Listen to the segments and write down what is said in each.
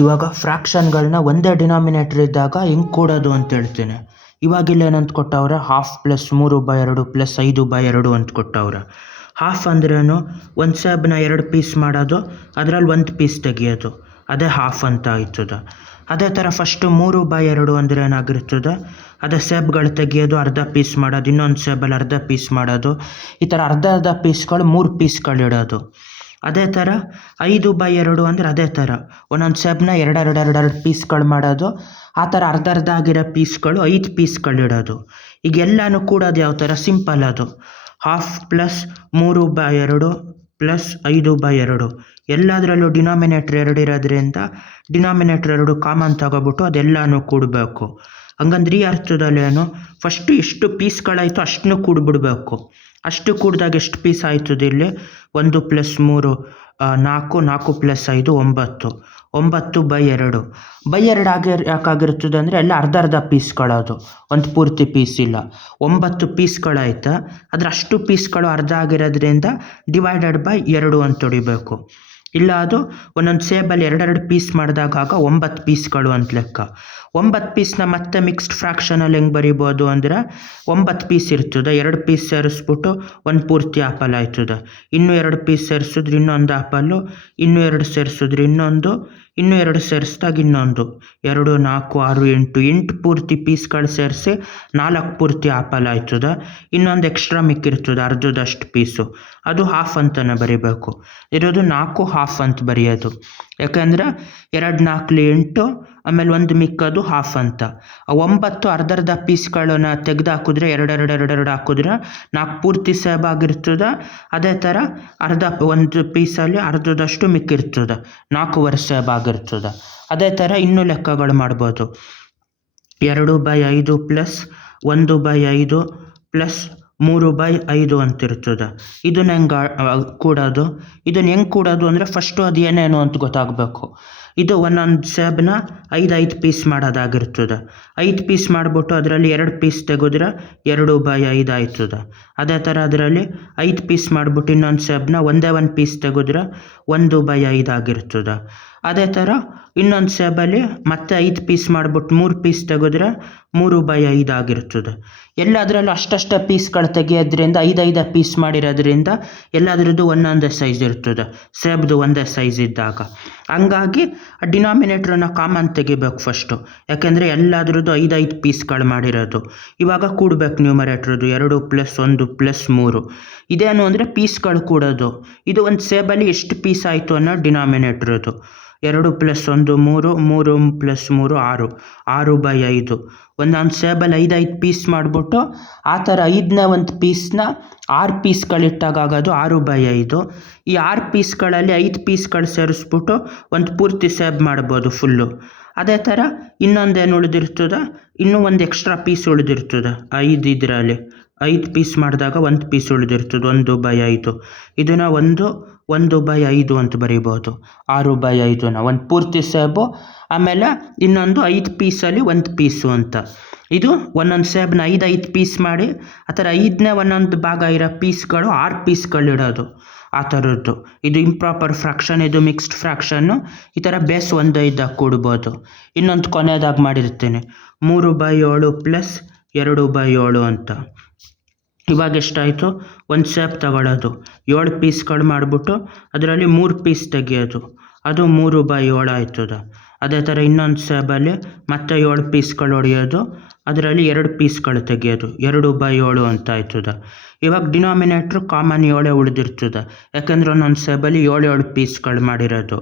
ಇವಾಗ ಫ್ರ್ಯಾಕ್ಷನ್ಗಳನ್ನ ಒಂದೇ ಡಿನಾಮಿನೇಟರ್ ಇದ್ದಾಗ ಹೆಂಗೆ ಕೂಡೋದು ಅಂತ ಹೇಳ್ತೀನಿ. ಇವಾಗ ಇಲ್ಲೇನಂತ ಕೊಟ್ಟವ್ರೆ, 1/2 + 3/2 + 5/2 ಅಂತ ಕೊಟ್ಟವ್ರೆ. ಹಾಫ್ ಅಂದ್ರೇನು, ಒಂದು ಸೇಬನ್ನ 2 ಪೀಸ್ ಮಾಡೋದು, ಅದರಲ್ಲಿ 1 ಪೀಸ್ ತೆಗಿಯೋದು, ಅದೇ ಹಾಫ್ ಅಂತ ಆಯ್ತದೆ. ಅದೇ ಥರ ಫಸ್ಟು 3/2 ಅಂದರೆ ಏನಾಗಿರ್ತದೆ, ಅದೇ ಸೇಬ್ಗಳು ತೆಗಿಯೋದು, ಅರ್ಧ ಪೀಸ್ ಮಾಡೋದು, ಇನ್ನೊಂದು ಸೇಬಲ್ಲಿ ಅರ್ಧ ಪೀಸ್ ಮಾಡೋದು, ಈ ಥರ ಅರ್ಧ ಪೀಸ್ಗಳು 3 ಪೀಸ್ಗಳು ಇಡೋದು. ಅದೇ ಥರ 5/2 ಅಂದರೆ ಅದೇ ಥರ ಒಂದೊಂದು ಸೇಬನ್ನ 2 ಪೀಸ್ಗಳು ಮಾಡೋದು, ಆ ಥರ ಅರ್ಧ ಆಗಿರೋ ಪೀಸ್ಗಳು 5 ಪೀಸ್ಗಳು ಇಡೋದು. ಈಗ ಎಲ್ಲನೂ ಕೂಡೋದು ಯಾವ ಥರ, ಸಿಂಪಲ್ ಅದು. 1/2 + 3/2 + 5/2 ಎಲ್ಲದರಲ್ಲೂ ಡಿನಾಮಿನೇಟ್ರ್ 2 ಇರೋದ್ರಿಂದ ಡಿನಾಮಿನೇಟ್ರ್ 2 ಕಾಮನ್ ತಗೋಬಿಟ್ಟು ಅದೆಲ್ಲನೂ ಕೂಡಬೇಕು. ಹಂಗಂದ್ರೆ ಈ ಅರ್ಥದಲ್ಲೇನು, ಫಸ್ಟು ಎಷ್ಟು ಪೀಸ್ಗಳಾಯಿತು ಅಷ್ಟನ್ನು ಕೂಡಿಬಿಡ್ಬೇಕು. ಅಷ್ಟು ಕೂಡಿದಾಗ ಎಷ್ಟು ಪೀಸ್ ಆಯ್ತದೆ ಇಲ್ಲಿ, 1 + 3 4, 4 + 5 9, 9/2 ಯಾಕಾಗಿರ್ತದೆ ಅಂದರೆ ಎಲ್ಲ ಅರ್ಧ ಪೀಸ್ಗಳದು, ಒಂದು ಪೂರ್ತಿ ಪೀಸ್ ಇಲ್ಲ. 9 ಪೀಸ್ಗಳಾಯ್ತಾ, ಅದ್ರ ಅಷ್ಟು ಪೀಸ್ಗಳು ಅರ್ಧ ಆಗಿರೋದ್ರಿಂದ /2 ಅಂತ ಹೊಡಿಬೇಕು. ಇಲ್ಲ ಅದು ಒಂದೊಂದು ಸೇಬಲ್ಲಿ 2 ಪೀಸ್ ಮಾಡಿದಾಗ 9 ಪೀಸ್ಗಳು ಅಂತ ಲೆಕ್ಕ. 9 ಪೀಸ್ನ ಮತ್ತೆ ಮಿಕ್ಸ್ಡ್ ಫ್ರ್ಯಾಕ್ಷನಲ್ಲಿ ಹೆಂಗೆ ಬರಿಬೋದು ಅಂದರೆ, 9 ಪೀಸ್ ಇರ್ತದೆ, 2 ಪೀಸ್ ಸೇರಿಸ್ಬಿಟ್ಟು ಒಂದು ಪೂರ್ತಿ ಆ್ಯಪಲ್ ಆಯ್ತದೆ, ಇನ್ನೂ 2 ಪೀಸ್ ಸೇರಿಸಿದ್ರೆ ಇನ್ನೊಂದು ಆ್ಯಪಲ್ಲು, ಇನ್ನೂ 2 ಸೇರಿಸಿದ್ರೆ ಇನ್ನೊಂದು, ಇನ್ನೂ 2 ಸೇರಿಸಿದಾಗ ಇನ್ನೊಂದು, 2, 4, 6, 8 ಪೂರ್ತಿ ಪೀಸ್ಗಳು ಸೇರಿಸಿ 4 ಪೂರ್ತಿ ಆ್ಯಪಲ್ ಆಯ್ತದೆ. ಇನ್ನೊಂದು ಎಕ್ಸ್ಟ್ರಾ ಮಿಕ್ಕಿರ್ತದೆ ಅರ್ಧದಷ್ಟು ಪೀಸು, ಅದು ಹಾಫ್ ಅಂತಲೇ ಬರಿಬೇಕು. ಇರೋದು 4 ಹಾಫ್ ಅಂತ ಬರೆಯೋದು, ಯಾಕೆಂದರೆ 2, 4, 8 ಆಮೇಲೆ ಒಂದು ಮಿಕ್ಕೋದು ಹಾಫ್ ಅಂತ. 9 ಅರ್ಧ ಪೀಸ್ಗಳನ್ನ ತೆಗೆದು ಹಾಕಿದ್ರೆ 2 ಹಾಕಿದ್ರೆ 4 ಪೂರ್ತಿ ಸೇಬಾಗಿರ್ತದೆ. ಅದೇ ಥರ ಒಂದು ಪೀಸಲ್ಲಿ ಅರ್ಧದಷ್ಟು ಮಿಕ್ಕಿರ್ತದೆ, 4 ಸೇಬಾಗಿರ್ತದೆ. ಅದೇ ಥರ ಇನ್ನೂ ಲೆಕ್ಕಗಳು ಮಾಡ್ಬೋದು. 2/5 + 1/5 + 3/5 ಅಂತಿರ್ತದೆ. ಇದನ್ನ ಹೆಂಗೆ ಕೂಡೋದು, ಇದನ್ನು ಹೆಂಗೆ ಕೂಡೋದು ಅಂದರೆ ಫಸ್ಟು ಅದು ಏನೇನು ಅಂತ ಗೊತ್ತಾಗಬೇಕು. ಇದು ಒಂದೊಂದು ಸೇಬನ್ನ 5 ಪೀಸ್ ಮಾಡೋದಾಗಿರ್ತದೆ. 5 ಪೀಸ್ ಮಾಡಿಬಿಟ್ಟು ಅದರಲ್ಲಿ 2 ಪೀಸ್ ತೆಗೆದ್ರೆ 2/5 ಆಯ್ತದೆ. ಅದೇ ಥರ ಅದರಲ್ಲಿ 5 ಪೀಸ್ ಮಾಡಿಬಿಟ್ಟು ಇನ್ನೊಂದು ಸೇಬನ್ನ ಒಂದೇ 1 ಪೀಸ್ ತೆಗೆದ್ರೆ 1/5 ಆಗಿರ್ತದೆ. ಅದೇ ಥರ ಇನ್ನೊಂದು ಸೇಬಲ್ಲಿ ಮತ್ತೆ 5 ಪೀಸ್ ಮಾಡಿಬಿಟ್ಟು 3 ಪೀಸ್ ತೆಗೆದ್ರೆ 3/5 ಆಗಿರ್ತದೆ. ಎಲ್ಲದರಲ್ಲೂ ಅಷ್ಟಷ್ಟೇ ಪೀಸ್ಗಳು ತೆಗೆಯೋದ್ರಿಂದ 5 ಪೀಸ್ ಮಾಡಿರೋದ್ರಿಂದ ಎಲ್ಲದರದ್ದು ಒಂದೊಂದೇ ಸೈಜ್ ಇರ್ತದೆ, ಸೇಬ್ದು ಒಂದೇ ಸೈಜ್ ಇದ್ದಾಗ. ಹಂಗಾಗಿ ಡಿನಾಮಿನೇಟ್ರನ್ನ ಕಾಮನ್ ತೆಗಿಬೇಕು ಫಸ್ಟು, ಯಾಕೆಂದರೆ ಎಲ್ಲದರದ್ದು 5 ಪೀಸ್ಗಳು ಮಾಡಿರೋದು. ಇವಾಗ ಕೂಡಬೇಕು ನ್ಯೂಮರೇಟ್ರದ್ದು 2 + 1 + 3. ಇದೇನು ಅಂದರೆ ಪೀಸ್ಗಳು ಕೂಡೋದು. ಇದು ಒಂದು ಸೇಬಲ್ಲಿ ಎಷ್ಟು ಪೀಸ್ ಆಯಿತು ಅನ್ನೋ ಡಿನಾಮಿನೇಟ್ರದ್ದು. 2 + 1 3, 3 + 3 6, 6/5. ಒಂದೊಂದು ಸೇಬಲ್ಲಿ 5 ಪೀಸ್ ಮಾಡಿಬಿಟ್ಟು ಆ ಥರ 5ನೇ ಒಂದು ಪೀಸ್ನ 6 ಪೀಸ್ಗಳಿಟ್ಟಾಗ ಆಗೋದು 6/5. ಈ 6 ಪೀಸ್ಗಳಲ್ಲಿ 5 ಪೀಸ್ಗಳು ಸೇರಿಸ್ಬಿಟ್ಟು ಒಂದು ಪೂರ್ತಿ ಸೇಬ್ ಮಾಡ್ಬೋದು ಫುಲ್ಲು. ಅದೇ ಥರ ಇನ್ನೊಂದೇನು ಉಳಿದಿರ್ತದೆ, ಇನ್ನೂ ಒಂದು ಎಕ್ಸ್ಟ್ರಾ ಪೀಸ್ ಉಳಿದಿರ್ತದೆ 5 ಇದರಲ್ಲಿ. 5 ಪೀಸ್ ಮಾಡಿದಾಗ 1 ಪೀಸ್ ಉಳಿದಿರ್ತದೆ, 1/5. ಇದನ್ನು 1/5 ಅಂತ ಬರಿಬೋದು. 6/5ನ ಒಂದು ಪೂರ್ತಿ ಸೇಬು, ಆಮೇಲೆ ಇನ್ನೊಂದು 5 ಪೀಸಲ್ಲಿ 1 ಪೀಸು ಅಂತ. ಇದು ಒಂದೊಂದು ಸೇಬನ್ನ 5 ಪೀಸ್ ಮಾಡಿ ಆ ಥರ 5ನೇ ಒಂದೊಂದು ಭಾಗ ಇರೋ ಪೀಸ್ಗಳು 6 ಪೀಸ್ಗಳಿಡೋದು, ಆ ಥರದ್ದು. ಇದು ಇಂಪ್ರಾಪರ್ ಫ್ರ್ಯಾಕ್ಷನ್, ಇದು ಮಿಕ್ಸ್ಡ್ ಫ್ರ್ಯಾಕ್ಷನ್ನು. ಈ ಥರ ಬೇಸ್ 1 ಇದ್ದಾಗ ಕೂಡ್ಬೋದು. ಇನ್ನೊಂದು ಕೊನೆಯದಾಗಿ ಮಾಡಿರ್ತೀನಿ, 3/7 + 2/7 ಅಂತ. ಇವಾಗ ಎಷ್ಟಾಯಿತು, ಒಂದು ಸೇಬ್ ತಗೊಳ್ಳೋದು, 7 ಪೀಸ್ಗಳು ಮಾಡಿಬಿಟ್ಟು ಅದರಲ್ಲಿ 3 ಪೀಸ್ ತೆಗಿಯೋದು, ಅದು 3/7 ಆಯ್ತದೆ. ಅದೇ ಥರ ಇನ್ನೊಂದು ಸೇಬಲ್ಲಿ ಮತ್ತೆ 7 ಪೀಸ್ಗಳು ಹೊಡೆಯೋದು, ಅದರಲ್ಲಿ 2 ಪೀಸ್ಗಳು ತೆಗಿಯೋದು, 2/7 ಅಂತ ಆಯ್ತದೆ. ಇವಾಗ ಡಿನಾಮಿನೇಟ್ರು ಕಾಮನ್ 7 ಉಳಿದಿರ್ತದೆ, ಯಾಕೆಂದರೆ ಒಂದೊಂದು ಸೇಬಲ್ಲಿ 7 ಪೀಸ್ಗಳು ಮಾಡಿರೋದು.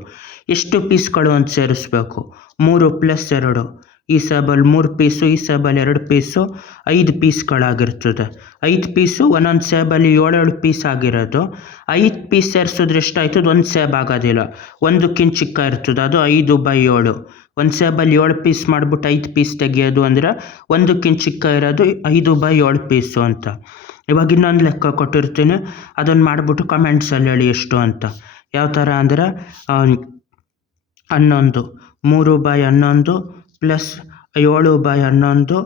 ಎಷ್ಟು ಪೀಸ್ಗಳು ಅಂತ ಸೇರಿಸ್ಬೇಕು, 3 + 2. ಈ ಸೇಬಲ್ಲಿ 3 ಪೀಸು, ಈ ಸೇಬಲ್ಲಿ 2 ಪೀಸು, 5 ಪೀಸ್ಗಳಾಗಿರ್ತದೆ. 5 ಪೀಸು ಒಂದೊಂದು ಸೇಬಲ್ಲಿ 7 ಪೀಸ್ ಆಗಿರೋದು. 5 ಪೀಸ್ ಸೇರಿಸಿದ್ರೆ ಎಷ್ಟಾಯ್ತದೆ, ಒಂದು ಸೇಬ್ ಆಗೋದಿಲ್ಲ, ಒಂದಕ್ಕಿಂತ ಚಿಕ್ಕ ಇರ್ತದೆ, ಅದು 5/7. ಒಂದು ಸೇಬಲ್ಲಿ 7 ಪೀಸ್ ಮಾಡಿಬಿಟ್ಟು 5 ಪೀಸ್ ತೆಗಿಯೋದು ಅಂದರೆ ಒಂದಕ್ಕಿಂತ ಚಿಕ್ಕ ಇರೋದು 5/7 ಪೀಸು ಅಂತ. ಇವಾಗ ಇನ್ನೊಂದು ಲೆಕ್ಕ ಕೊಟ್ಟಿರ್ತೀನಿ, ಅದನ್ನು ಮಾಡಿಬಿಟ್ಟು ಕಮೆಂಟ್ಸಲ್ಲಿ ಹೇಳಿ ಎಷ್ಟು ಅಂತ. ಯಾವ ಥರ ಅಂದರೆ 11, 3/11 + 7/11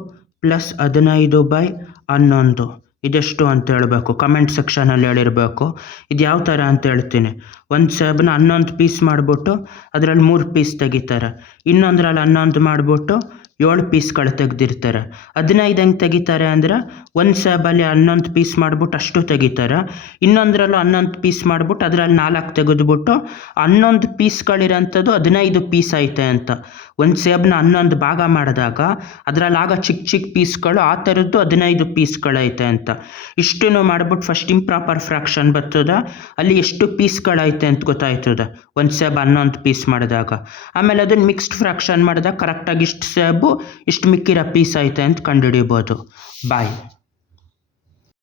+ 15/11 ಇದೆಷ್ಟು ಅಂತ ಹೇಳಬೇಕು, ಕಮೆಂಟ್ ಸೆಕ್ಷನಲ್ಲಿ ಹೇಳಿರಬೇಕು. ಇದು ಯಾವ ಥರ ಅಂತ ಹೇಳ್ತೀನಿ. ಒಂದು ಸೇಬನ್ನ 11 ಪೀಸ್ ಮಾಡಿಬಿಟ್ಟು ಅದರಲ್ಲಿ 3 ಪೀಸ್ ತೆಗಿತಾರೆ. ಇನ್ನೊಂದರಲ್ಲಿ 11 ಮಾಡಿಬಿಟ್ಟು 7 ಪೀಸ್ಗಳು ತೆಗೆದಿರ್ತಾರೆ. 15 ಹೆಂಗೆ ತೆಗಿತಾರೆ ಅಂದರೆ ಒಂದು ಸೇಬಲ್ಲಿ 11 ಪೀಸ್ ಮಾಡಿಬಿಟ್ಟು ಅಷ್ಟು ತೆಗಿತಾರೆ. ಇನ್ನೊಂದರಲ್ಲೂ 11 ಪೀಸ್ ಮಾಡಿಬಿಟ್ಟು ಅದರಲ್ಲಿ 4 ತೆಗೆದುಬಿಟ್ಟು 11 ಪೀಸ್ಗಳಿರೋಂಥದ್ದು 15 ಪೀಸ್ ಐತೆ ಅಂತ. ಒಂದು ಸೇಬನ್ನ 11 ಭಾಗ ಮಾಡಿದಾಗ ಅದರಲ್ಲಿ ಆಗ ಚಿಕ್ಕ ಚಿಕ್ಕ ಪೀಸ್ಗಳು ಆ ಥರದ್ದು 15 ಪೀಸ್ಗಳೈತೆ ಅಂತ. ಇಷ್ಟನ್ನು ಮಾಡಿಬಿಟ್ಟು ಫಸ್ಟ್ ಇಂಪ್ರಾಪರ್ ಫ್ರ್ಯಾಕ್ಷನ್ ಬರ್ತದೆ, ಅಲ್ಲಿ ಎಷ್ಟು ಪೀಸ್ಗಳೈತೆ ಅಂತ ಗೊತ್ತಾಯ್ತದೆ ಒಂದು ಸೇಬು 11 ಪೀಸ್ ಮಾಡಿದಾಗ. ಆಮೇಲೆ ಅದನ್ನು ಮಿಕ್ಸ್ಡ್ ಫ್ರ್ಯಾಕ್ಷನ್ ಮಾಡಿದಾಗ ಕರೆಕ್ಟಾಗಿ ಇಷ್ಟು ಸೇಬು ಇಷ್ಟು ಮಿಕ್ಕಿರೋ ಪೀಸ್ ಐತೆ ಅಂತ ಕಂಡುಹಿಡಿಬೋದು. ಬಾಯ್.